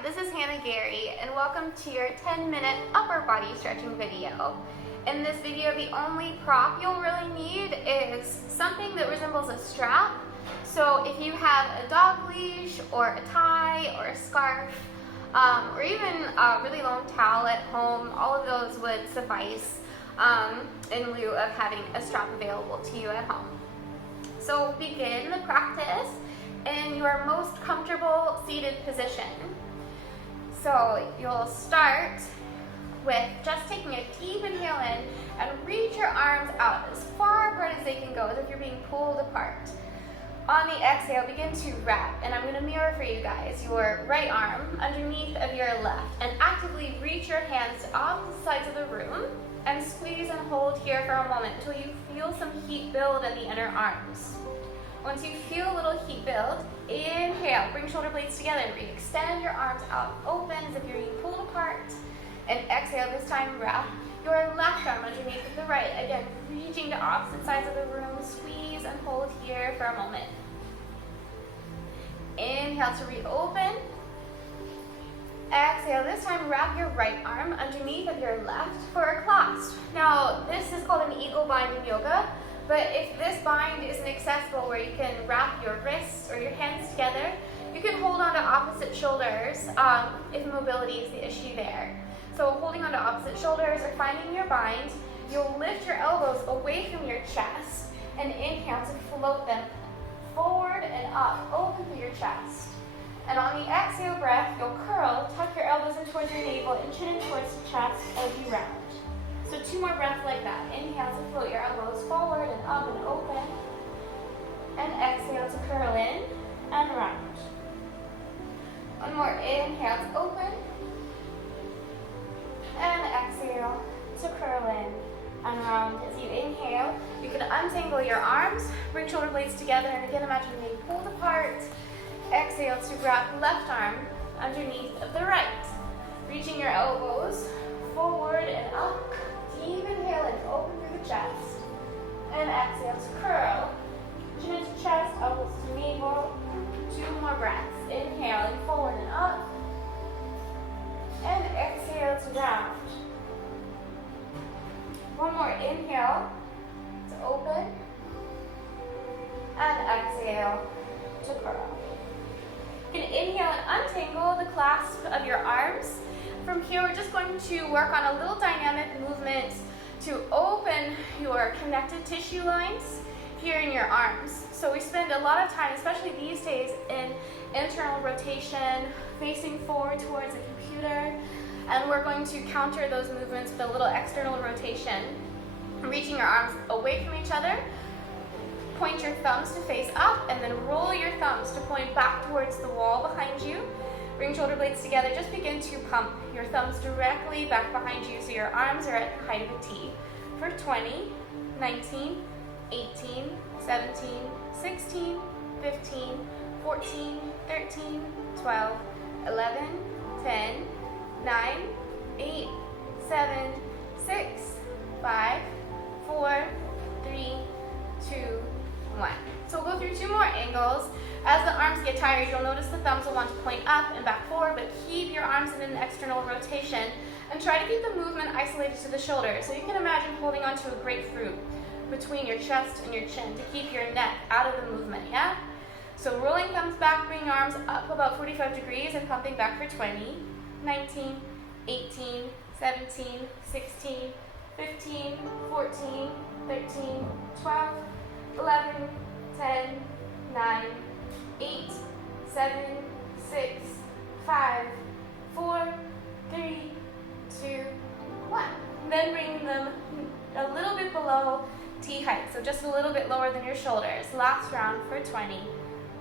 Hi, this is Hannah Gary, and welcome to your 10-minute upper body stretching video. In this video, the only prop you'll really need is something that resembles a strap. So if you have a dog leash or a tie or a scarf, or even a really long towel at home, all of those would suffice in lieu of having a strap available to you at home. So begin the practice in your most comfortable seated position. So you'll start with just taking a deep inhale in and reach your arms out as far apart as they can go, as if you're being pulled apart. On the exhale, begin to wrap, and I'm going to mirror for you guys your right arm underneath of your left, and actively reach your hands to opposite sides of the room and squeeze and hold here for a moment until you feel some heat build in the inner arms. Once you feel a little heat build, inhale, bring shoulder blades together, re-extend your arms out open as if you're being pulled apart, and exhale, this time wrap your left arm underneath of the right, again reaching to opposite sides of the room, squeeze and hold here for a moment. Inhale to reopen. Exhale, this time wrap your right arm underneath of your left for a clasp. Now, this is called an eagle bind in yoga, but if this bind isn't accessible where you can wrap your wrists or your hands together, you can hold on to opposite shoulders if mobility is the issue there. So holding on to opposite shoulders or finding your bind, you'll lift your elbows away from your chest and inhale to float them forward and up, open through your chest. And on the exhale breath, you'll curl, tuck your elbows in towards your navel and chin in towards the chest as you round. So 2 more breaths like that. Inhale to float your elbows forward and up and open. And exhale to curl in and round. One more, inhale to open. And exhale to curl in and round. As you inhale, you can untangle your arms, bring shoulder blades together, and again imagine being pulled apart. Exhale to wrap left arm underneath of the right. Reaching your elbows forward and up. Deep inhale and open through the chest. And exhale to curl. Chin to chest, elbows to navel. 2 more breaths. Inhale and forward and up. And exhale to round. 1 more, inhale to open. And exhale to curl. You can inhale and untangle the clasp of your arms. From here, we're just going to work on a little dynamic movement to open your connective tissue lines here in your arms. So we spend a lot of time, especially these days, in internal rotation, facing forward towards a computer, and we're going to counter those movements with a little external rotation. Reaching your arms away from each other, point your thumbs to face up, and then roll your thumbs to point back towards the wall behind you. Bring shoulder blades together, just begin to pump your thumbs directly back behind you so your arms are at the height of a T. For 20, 19, 18, 17, 16, 15, 14, 13, 12, 11, 10, 9, 8, 7, 6, 5, 4, 3, 2, 1. So we'll go through 2 more angles. As the arms get tired, you'll notice the thumbs will want to point up and back forward, but keep your arms in an external rotation and try to keep the movement isolated to the shoulders. So you can imagine holding onto a grapefruit between your chest and your chin to keep your neck out of the movement, yeah? So rolling thumbs back, bring your arms up about 45 degrees and pumping back for 20, 19, 18, 17, 16, 15, 14, 13, 12, 11, 10, 9, 8, 7, 6, 5, 4, 3, 2, 1. Then bring them a little bit below T height, so just a little bit lower than your shoulders. Last round for 20,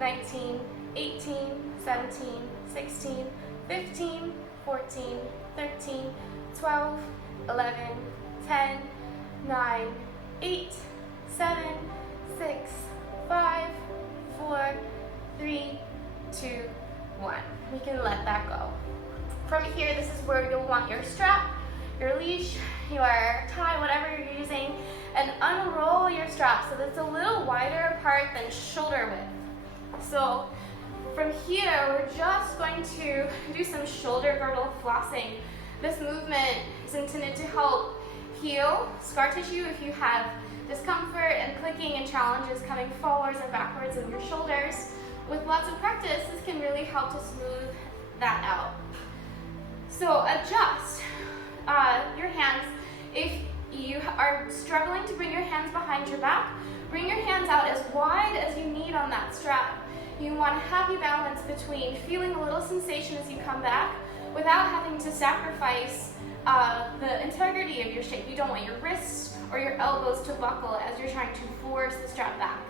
19, 18, 17, 16, 15, 14, 13, 12, 11, 10, 9, 8, 7, 6, 5, 4, 3, 2, 1. We can let that go. From here, this is where you'll want your strap, your leash, your tie, whatever you're using, and unroll your strap so that it's a little wider apart than shoulder width. So From here, we're just going to do some shoulder girdle flossing. This movement is intended to help heal scar tissue if you have discomfort and clicking and challenges coming forwards and backwards in your shoulders. With lots of practice, this can really help to smooth that out. So adjust your hands. If you are struggling to bring your hands behind your back, bring your hands out as wide as you need on that strap. You want a happy balance between feeling a little sensation as you come back without having to sacrifice the integrity of your shape. You don't want your wrists or your elbows to buckle as you're trying to force the strap back.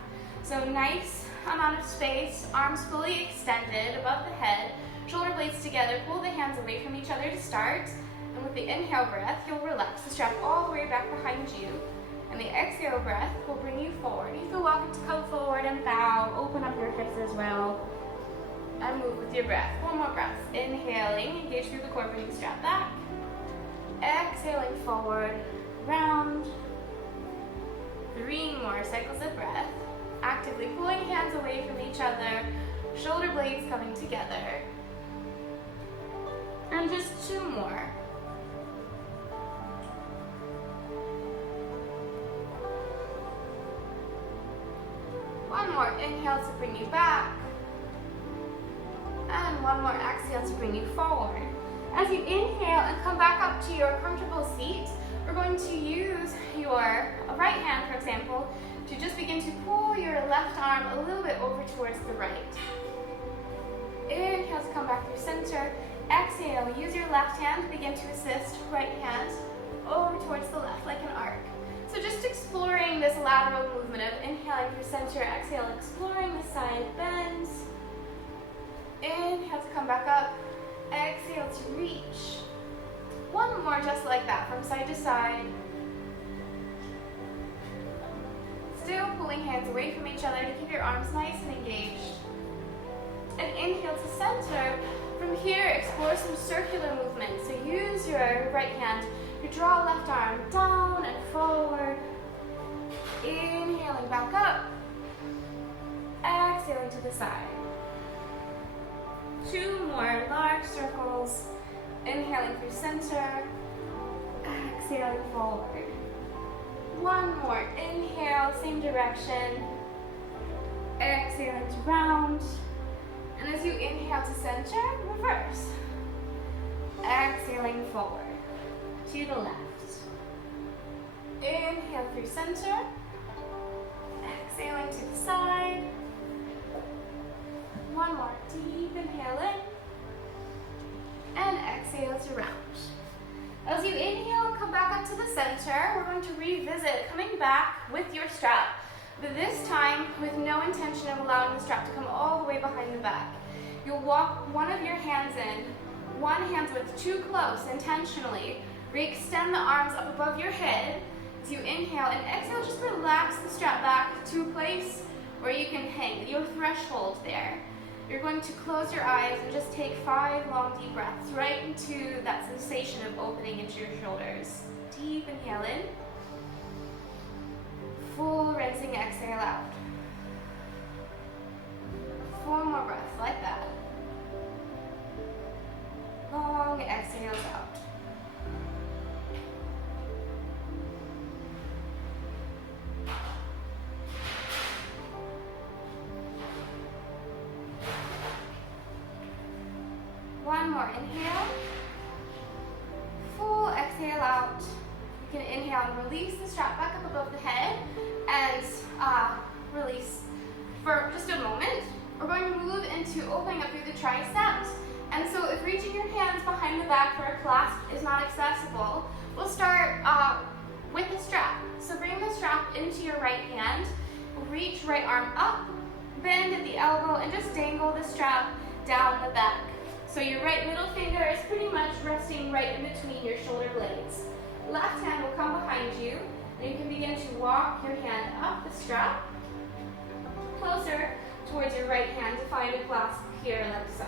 So nice amount of space, arms fully extended above the head, shoulder blades together, pull the hands away from each other to start. And with the inhale breath, you'll relax the strap all the way back behind you. And the exhale breath will bring you forward. You feel welcome to come forward and bow, open up your hips as well, and move with your breath. One more breath. Inhaling, engage through the core, bring the strap back. Exhaling forward, round. 3 more cycles of breath. Actively pulling hands away from each other, shoulder blades coming together. And just 2 more. One more inhale to bring you back. And one more exhale to bring you forward. As you inhale and come back up to your comfortable seat, we're going to use your right hand, for example, to just begin to pull your left arm a little bit over towards the right. Inhale to come back through center. Exhale, use your left hand to begin to assist right hand over towards the left like an arc. So just exploring this lateral movement of inhaling through center, exhale, exploring the side bends. Inhale to come back up, exhale to reach. One more just like that, from side to side. Still pulling hands away from each other to keep your arms nice and engaged. And inhale to center. From here, explore some circular movement. So use your right hand to draw left arm down and forward. Inhaling back up. Exhaling to the side. 2 more large circles. Inhaling through center. Exhaling forward. 1 more. Inhale, same direction. Exhaling to round. And as you inhale to center, reverse. Exhaling forward to the left. Inhale through center. Exhaling to the side. 1 more. Deep inhale in. And exhale to round. As you inhale, come back up to the center. We're going to revisit coming back with your strap, but this time with no intention of allowing the strap to come all the way behind the back. You'll walk one of your hands in, one hand's width too close intentionally. Re-extend the arms up above your head as you inhale, and exhale, just relax the strap back to a place where you can hang, your threshold there. You're going to close your eyes and just take 5 long deep breaths right into that sensation of opening into your shoulders. Deep inhale in. Full rinsing exhale out. 4 more breaths like that. Long exhales out. One more inhale. Full exhale out. You can inhale and release the strap back up above the head and release for just a moment. We're going to move into opening up through the triceps. And so if reaching your hands behind the back for a clasp is not accessible, we'll start with the strap. So bring the strap into your right hand, reach right arm up, bend at the elbow, and just dangle the strap down the back. So your right middle finger is pretty much resting right in between your shoulder blades. Left hand will come behind you, and you can begin to walk your hand up the strap, closer towards your right hand to find a clasp here like so.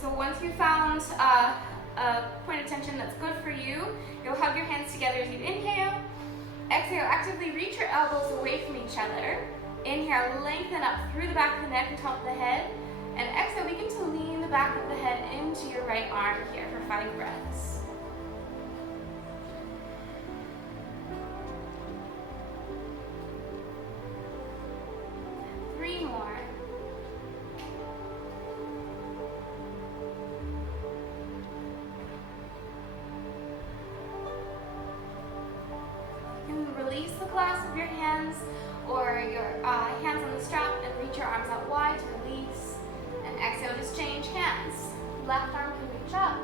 So once you've found a point of tension that's good for you, you'll hug your hands together as you inhale. Exhale, actively reach your elbows away from each other. Inhale, lengthen up through the back of the neck and top of the head. And exhale, begin to lean the back of the head into your right arm here for 5 breaths. Release the clasp of your hands or your hands on the strap and reach your arms out wide to release. And exhale, just change hands. Left arm can reach up,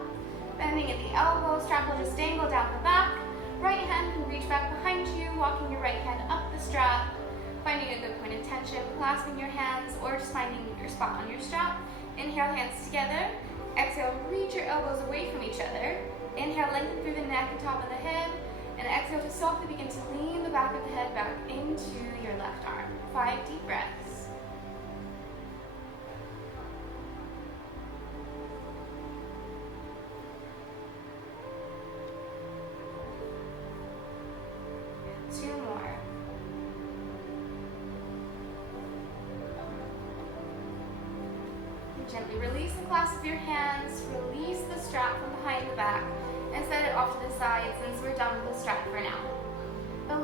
bending at the elbow, strap will just dangle down the back. Right hand can reach back behind you, walking your right hand up the strap, finding a good point of tension, clasping your hands or just finding your spot on your strap. Inhale, hands together. Exhale, reach your elbows away from each other. Inhale, lengthen through the neck and top of the head. And exhale to softly begin to lean the back of the head back into your left arm. 5 deep breaths. Two more. And gently release the clasp of your hands, release the strap from behind the back, and set it off to the side since we're done with the strap for now. The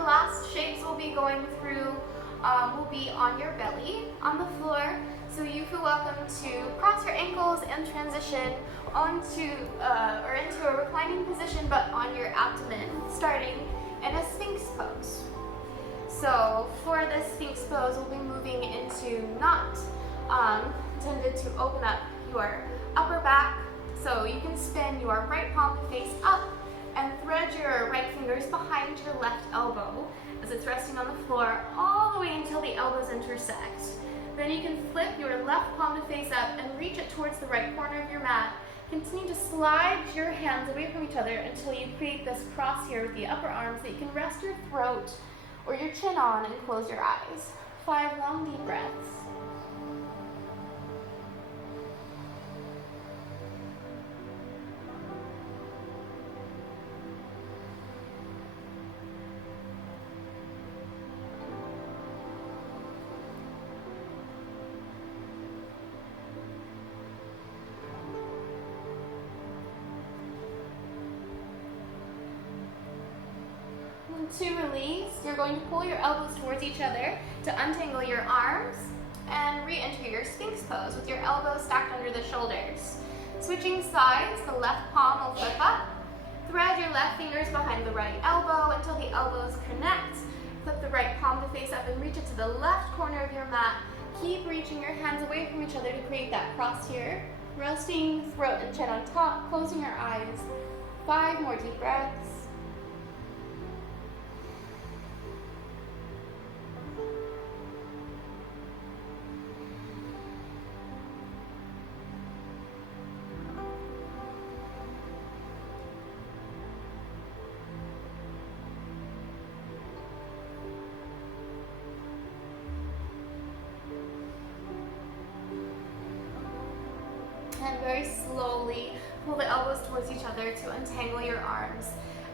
last shapes we'll be going through will be on your belly, on the floor. So you feel welcome to cross your ankles and transition onto or into a reclining position, but on your abdomen, starting in a Sphinx pose. So for this Sphinx pose, we'll be moving into knot, intended to open up your upper back. So you can spin your right palm to face up and thread your right fingers behind your left elbow as it's resting on the floor all the way until the elbows intersect. Then you can flip your left palm to face up and reach it towards the right corner of your mat. Continue to slide your hands away from each other until you create this cross here with the upper arms that you can rest your throat or your chin on and close your eyes. 5 long deep breaths. To release, you're going to pull your elbows towards each other to untangle your arms and re-enter your Sphinx pose with your elbows stacked under the shoulders. Switching sides, the left palm will flip up. Thread your left fingers behind the right elbow until the elbows connect. Flip the right palm to face up and reach it to the left corner of your mat. Keep reaching your hands away from each other to create that cross here. Resting throat and chin on top, closing your eyes. 5 more deep breaths. And very slowly pull the elbows towards each other to untangle your arms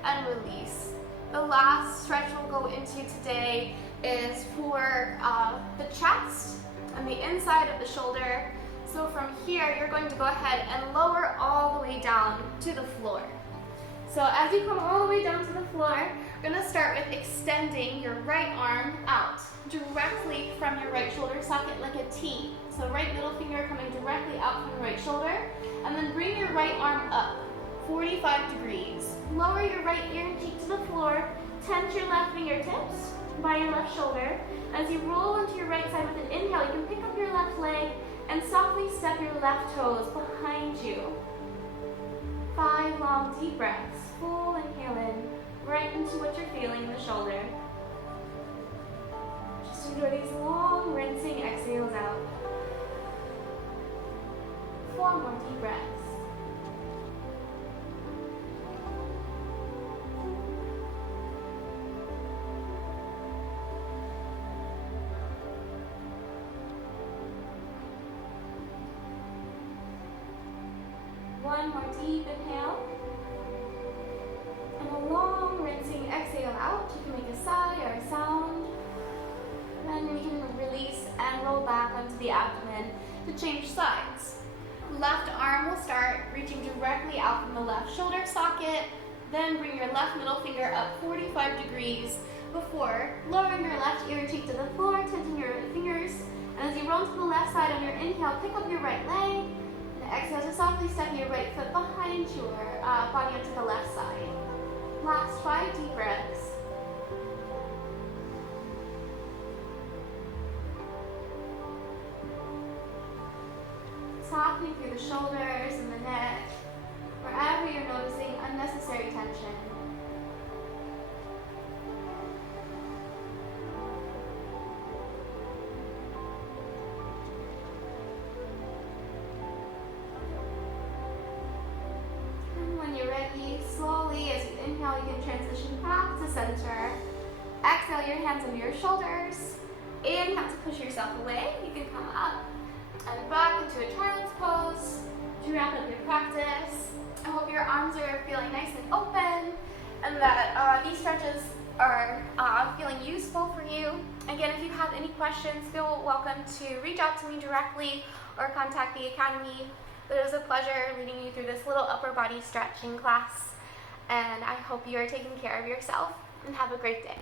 and release. The last stretch we'll go into today is for the chest and the inside of the shoulder. So from here, you're going to go ahead and lower all the way down to the floor. So as you come all the way down to the floor, you're going to start with extending your right arm out directly from your right shoulder socket like a T. So right middle finger coming directly out from the right shoulder, and then bring your right arm up 45 degrees. Lower your right ear and cheek to the floor, tense your left fingertips by your left shoulder. As you roll into your right side with an inhale, you can pick up your left leg and softly step your left toes behind you. 5 long deep breaths, full inhale in, right into what you're feeling in the shoulder. Just enjoy these long rinsing exhales out. 4 more deep breaths. One more deep inhale. And a long rinsing exhale out. You can make a sigh or a sound. And you can release and roll back onto the abdomen to change sides. Left arm will start reaching directly out from the left shoulder socket. Then bring your left middle finger up 45 degrees before lowering your left ear cheek to the floor, tilting your fingers. And as you roll to the left side on your inhale, pick up your right leg. And exhale to softly step your right foot behind your body onto the left side. Last 5 deep breaths. Softening through the shoulders and the neck, wherever you're noticing unnecessary tension. And when you're ready, slowly as you inhale, you can transition back to center. Exhale your hands under your shoulders. Inhale to push yourself away. You can come up and back into a child's pose to wrap up your practice. I hope your arms are feeling nice and open and that these stretches are feeling useful for you. Again, if you have any questions, feel welcome to reach out to me directly or contact the Academy. It was a pleasure leading you through this little upper body stretching class, and I hope you are taking care of yourself and have a great day.